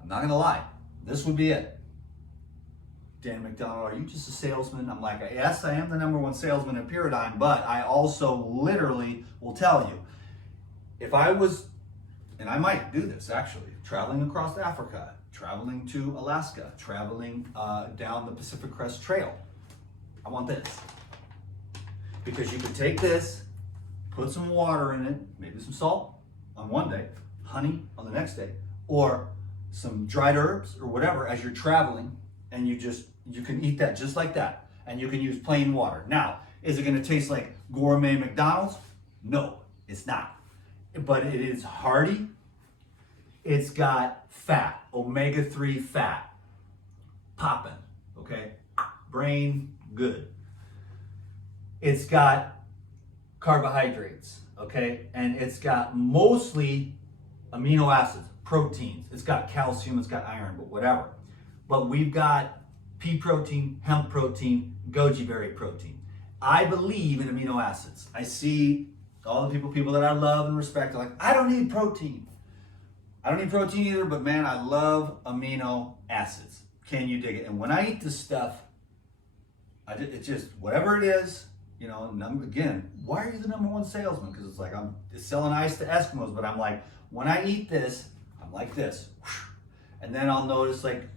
I'm not gonna lie, this would be it. Dan McDonald, are you just a salesman? I'm like, yes, I am the #1 salesman in Pyridine, but I also literally will tell you, if I was, and I might do this actually, traveling across Africa, traveling to Alaska, traveling down the Pacific Crest Trail, I want this. Because you can take this, put some water in it, maybe some salt on one day, honey on the next day, or some dried herbs or whatever as you're traveling, and you can eat that just like that, and you can use plain water. Now, is it gonna taste like gourmet McDonald's? No, it's not. But it is hearty. It's got fat, omega-3 fat, popping, okay? Brain, good. It's got carbohydrates, okay? And it's got mostly amino acids, proteins. It's got calcium, it's got iron, but whatever. But we've got pea protein, hemp protein, goji berry protein. I believe in amino acids. I see all the people that I love and respect are like, I don't need protein. I don't need protein either, but man, I love amino acids. Can you dig it? And when I eat this stuff, it's just, whatever it is, you know, and again, why are you the #1 salesman? Because it's like, I'm selling ice to Eskimos, but I'm like, when I eat this, I'm like this. And then I'll notice, like,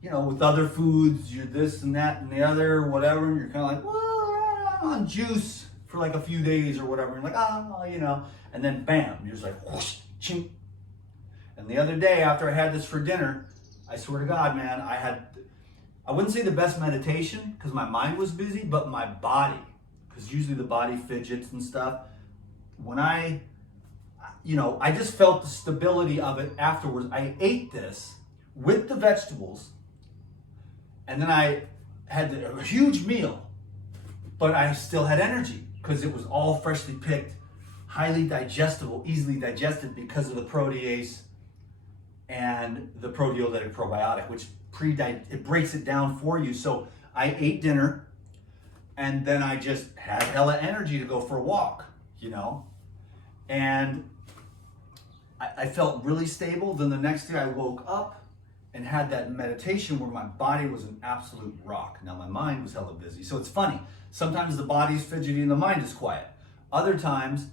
you know, with other foods, you're this and that and the other, whatever, and you're kind of like, well, I'm on juice for like a few days or whatever. And you're like, you know, and then bam, you're just like, whoosh, ching. And the other day after I had this for dinner, I swear to God, man, I wouldn't say the best meditation because my mind was busy, but my body, because usually the body fidgets and stuff. When I just felt the stability of it afterwards. I ate this with the vegetables, and then I had a huge meal, but I still had energy because it was all freshly picked, highly digestible, easily digested because of the protease and the proteolytic probiotic, which it breaks it down for you. So I ate dinner, and then I just had hella energy to go for a walk, you know, and I felt really stable. Then the next day I woke up and had that meditation where my body was an absolute rock. Now my mind was hella busy. So it's funny. Sometimes the body's fidgety and the mind is quiet. Other times,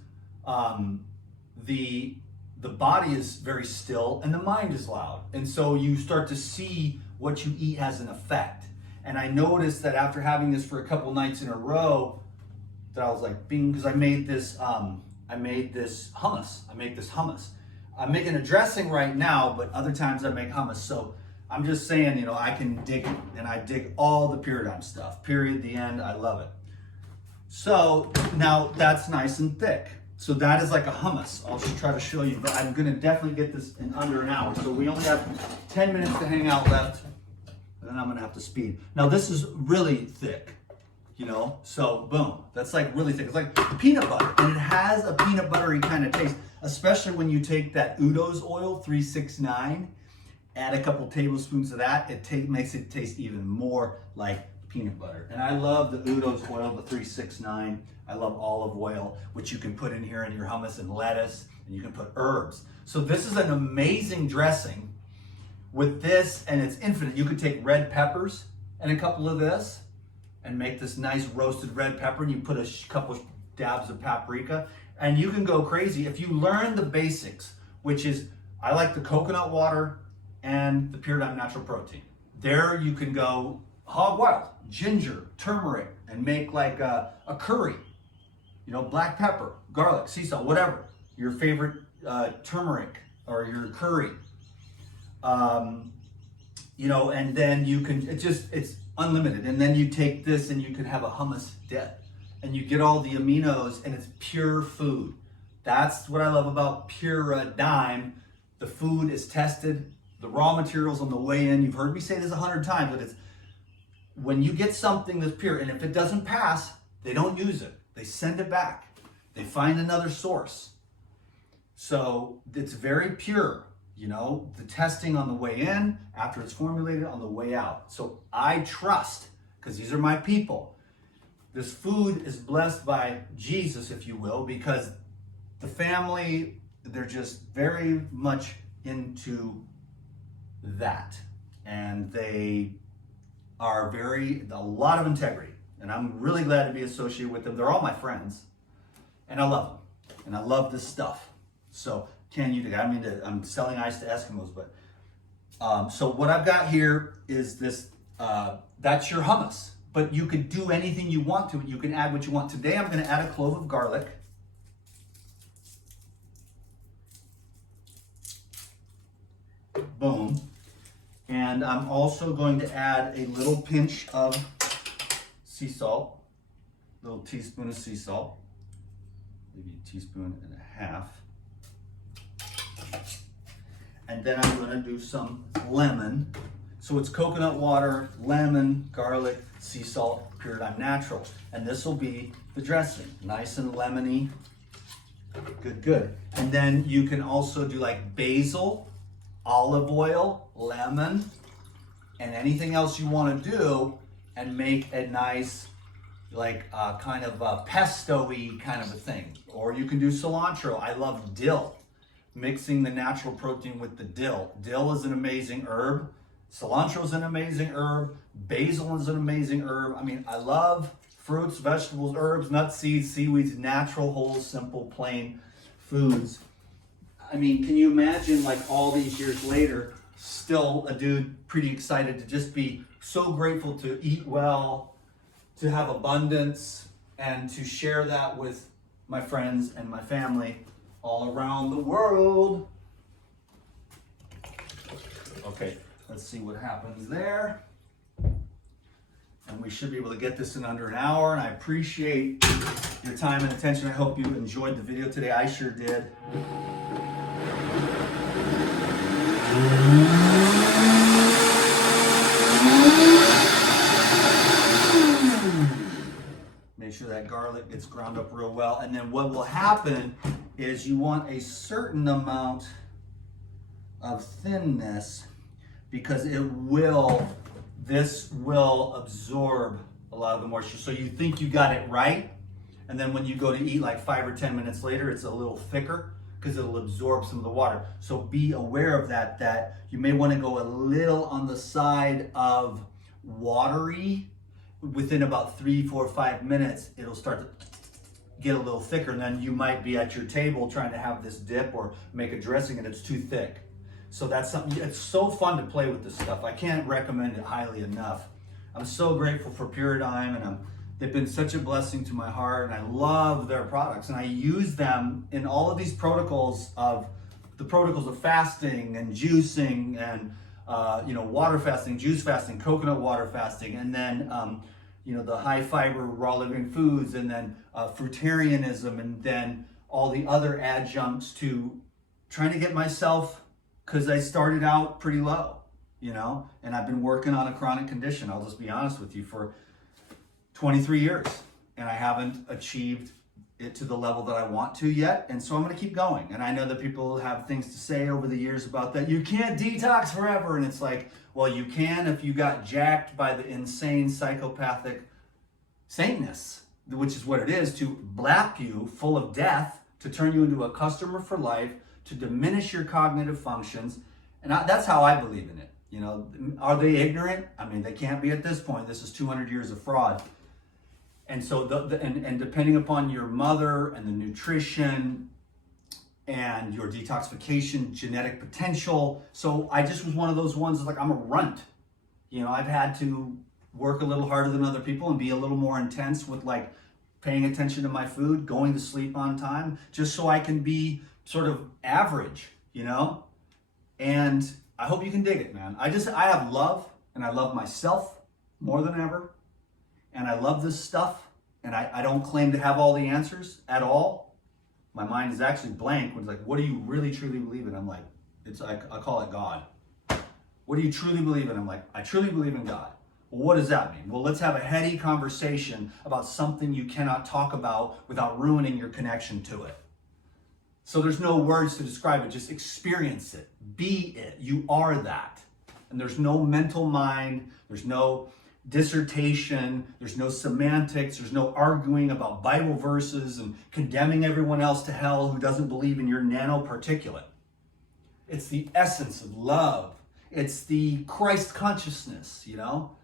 the body is very still and the mind is loud. And so you start to see what you eat has an effect. And I noticed that after having this for a couple nights in a row, that I was like, bing, because I made this hummus. I'm making a dressing right now, but other times I make hummus. So I'm just saying, you know, I can dig it, and I dig all the Pyridine stuff. Period, the end, I love it. So now that's nice and thick. So that is like a hummus. I'll just try to show you, but I'm gonna definitely get this in under an hour. So we only have 10 minutes to hang out left, and then I'm gonna have to speed. Now this is really thick, you know? So boom, that's like really thick. It's like peanut butter, and it has a peanut buttery kind of taste, especially when you take that Udo's oil, 369, add a couple tablespoons of that, makes it taste even more like peanut butter. And I love the Udo's oil, the 369. I love olive oil, which you can put in here in your hummus and lettuce, and you can put herbs. So this is an amazing dressing. With this, and it's infinite, you could take red peppers and a couple of this and make this nice roasted red pepper, and you put a couple dabs of paprika, and you can go crazy. If you learn the basics, which is, I like the coconut water and the Paradigm Natural Protein. There you can go hog wild, ginger, turmeric, and make like a curry. You know, black pepper, garlic, sea salt, whatever. Your favorite turmeric or your curry. You know, and then you can, it's unlimited. And then you take this and you can have a hummus dip. And you get all the aminos, and it's pure food. That's what I love about Paradigm. The food is tested. The raw materials on the way in, you've heard me say this 100 times, but it's when you get something that's pure, and if it doesn't pass, they don't use it. They send it back. They find another source. So it's very pure, you know, the testing on the way in, after it's formulated, on the way out. So I trust, because these are my people. This food is blessed by Jesus, if you will, because the family, they're just very much into that. And they are a lot of integrity. And I'm really glad to be associated with them. They're all my friends. And I love them. And I love this stuff. So I'm selling ice to Eskimos, but so what I've got here is this, that's your hummus. But you could do anything you want to it. You can add what you want. Today I'm going to add a clove of garlic. Boom. And I'm also going to add a little pinch of sea salt, a little teaspoon of sea salt, maybe a teaspoon and a half. And then I'm going to do some lemon. So it's coconut water, lemon, garlic, sea salt, Paradigm Natural. And this will be the dressing, nice and lemony. Good, good. And then you can also do like basil, olive oil, lemon, and anything else you want to do, and make a nice, like kind of a pesto-y kind of a thing. Or you can do cilantro. I love dill. Mixing the natural protein with the dill. Dill is an amazing herb. Cilantro is an amazing herb. Basil is an amazing herb. I mean, I love fruits, vegetables, herbs, nuts, seeds, seaweeds, natural, whole, simple, plain foods. I mean, can you imagine, like, all these years later, still a dude pretty excited to just be so grateful to eat well, to have abundance, and to share that with my friends and my family all around the world. Okay, let's see what happens there. And we should be able to get this in under an hour, and I appreciate your time and attention. I hope you enjoyed the video today. I sure did. Make sure that garlic gets ground up real well. And then what will happen is you want a certain amount of thinness, because this will absorb a lot of the moisture. So you think you got it right, and then when you go to eat like 5 or 10 minutes later, it's a little thicker because it'll absorb some of the water. So be aware of that you may want to go a little on the side of watery. Within about 3, 4, 5 minutes, it'll start to get a little thicker, and then you might be at your table trying to have this dip or make a dressing and it's too thick. So that's something, it's so fun to play with this stuff. I can't recommend it highly enough. I'm so grateful for Paradigm, and they've been such a blessing to my heart, and I love their products, and I use them in all of these protocols of fasting and juicing and water fasting, juice fasting, coconut water fasting, and then the high fiber raw living foods, and then fruitarianism, and then all the other adjuncts to trying to get myself, because I started out pretty low, you know, and I've been working on a chronic condition, I'll just be honest with you, for 23 years, and I haven't achieved it to the level that I want to yet, and so I'm going to keep going. And I know that people have things to say over the years about that. You can't detox forever, and it's like, well, you can if you got jacked by the insane psychopathic saneness, which is what it is, to blap you full of death, to turn you into a customer for life, to diminish your cognitive functions. And that's how I believe in it. You know, are they ignorant? I mean, they can't be at this point. This is 200 years of fraud. And so, and depending upon your mother and the nutrition and your detoxification genetic potential. So I just was one of those ones that's like, I'm a runt. You know, I've had to work a little harder than other people and be a little more intense with like paying attention to my food, going to sleep on time, just so I can be sort of average, you know? And I hope you can dig it, man. I have love, and I love myself more than ever. And I love this stuff, and I don't claim to have all the answers at all. My mind is actually blank when it's like, what do you really truly believe in? I'm like, I call it God. What do you truly believe in? I'm like, I truly believe in God. Well, what does that mean? Well, let's have a heady conversation about something you cannot talk about without ruining your connection to it. So there's no words to describe it, just experience it, be it, you are that. And there's no mental mind, there's no dissertation, there's no semantics, there's no arguing about Bible verses and condemning everyone else to hell who doesn't believe in your nanoparticulate. It's the essence of love. It's the Christ consciousness, you know?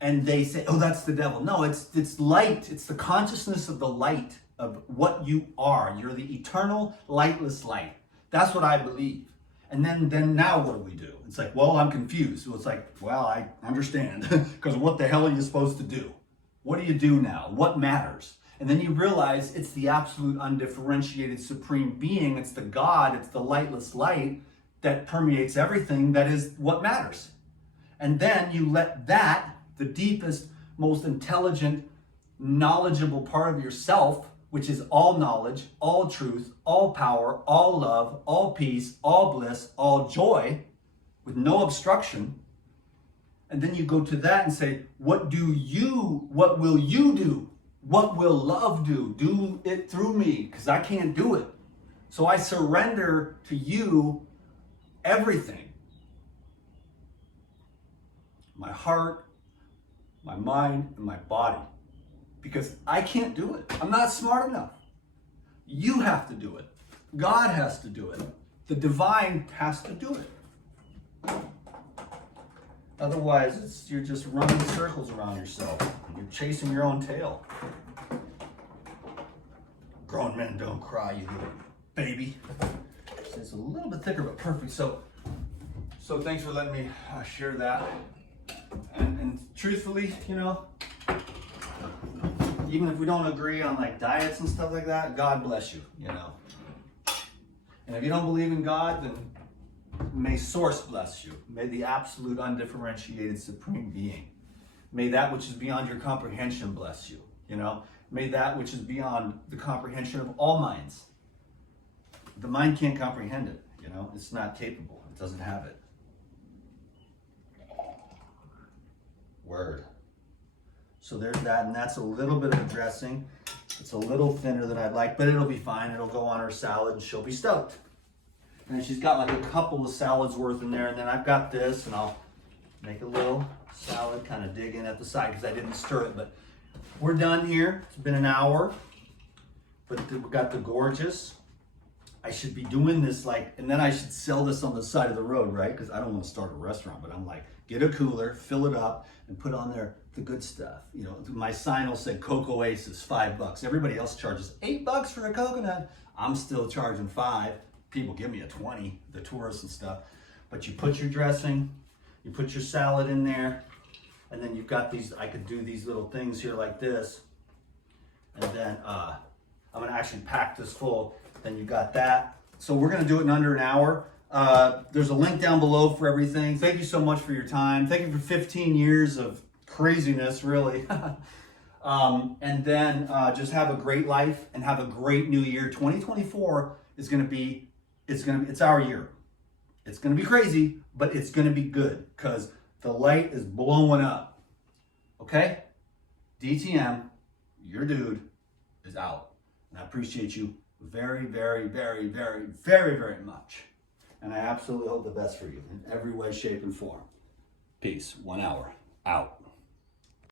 And they say, oh, that's the devil. No, it's light. It's the consciousness of the light of what you are. You're the eternal, lightless light. That's what I believe. And then now what do we do? It's like, well, I'm confused. So it's like, well, I understand. Because what the hell are you supposed to do? What do you do now? What matters? And then you realize it's the absolute undifferentiated supreme being. It's the God. It's the lightless light that permeates everything. That is what matters. And then you let that, the deepest, most intelligent, knowledgeable part of yourself, which is all knowledge, all truth, all power, all love, all peace, all bliss, all joy, with no obstruction. And then you go to that and say, what will you do? What will love do? Do it through me, because I can't do it. So I surrender to you everything. My heart, my mind, and my body. Because I can't do it. I'm not smart enough. You have to do it. God has to do it. The divine has to do it. Otherwise, you're just running circles around yourself. And you're chasing your own tail. Grown men don't cry, you little baby. It's a little bit thicker, but perfect. So thanks for letting me share that. And truthfully, you know, even if we don't agree on like diets and stuff like that, God bless you, you know. And if you don't believe in God, then may Source bless you. May the absolute undifferentiated supreme being. May that which is beyond your comprehension bless you, you know. May that which is beyond the comprehension of all minds. The mind can't comprehend it, you know. It's not capable. It doesn't have it. Word. So there's that, and that's a little bit of dressing. It's a little thinner than I'd like, but it'll be fine. It'll go on her salad, and she'll be stoked. And then she's got like a couple of salads worth in there, and then I've got this, and I'll make a little salad, kind of dig in at the side, because I didn't stir it, but we're done here. It's been an hour, but we've got the gorgeous. I should be doing this like, and then I should sell this on the side of the road, right? Because I don't want to start a restaurant, but I'm like, get a cooler, fill it up, and put on there the good stuff. You know, my sign will say Coco Oasis, $5. Everybody else charges $8 for a coconut. I'm still charging $5. People give me a 20, the tourists and stuff. But you put your dressing, you put your salad in there, and then you've got these, I could do these little things here like this. And then I'm gonna actually pack this full. Then you got that. So we're gonna do it in under an hour. There's a link down below for everything. Thank you so much for your time. Thank you for 15 years of craziness, really. And then just have a great life and have a great new year. 2024 is going to be, it's our year. It's going to be crazy, but it's going to be good because the light is blowing up. Okay? DTM, your dude, is out. And I appreciate you very, very, very, very, very, very much. And I absolutely hope the best for you in every way, shape, and form. Peace. 1 hour. Out.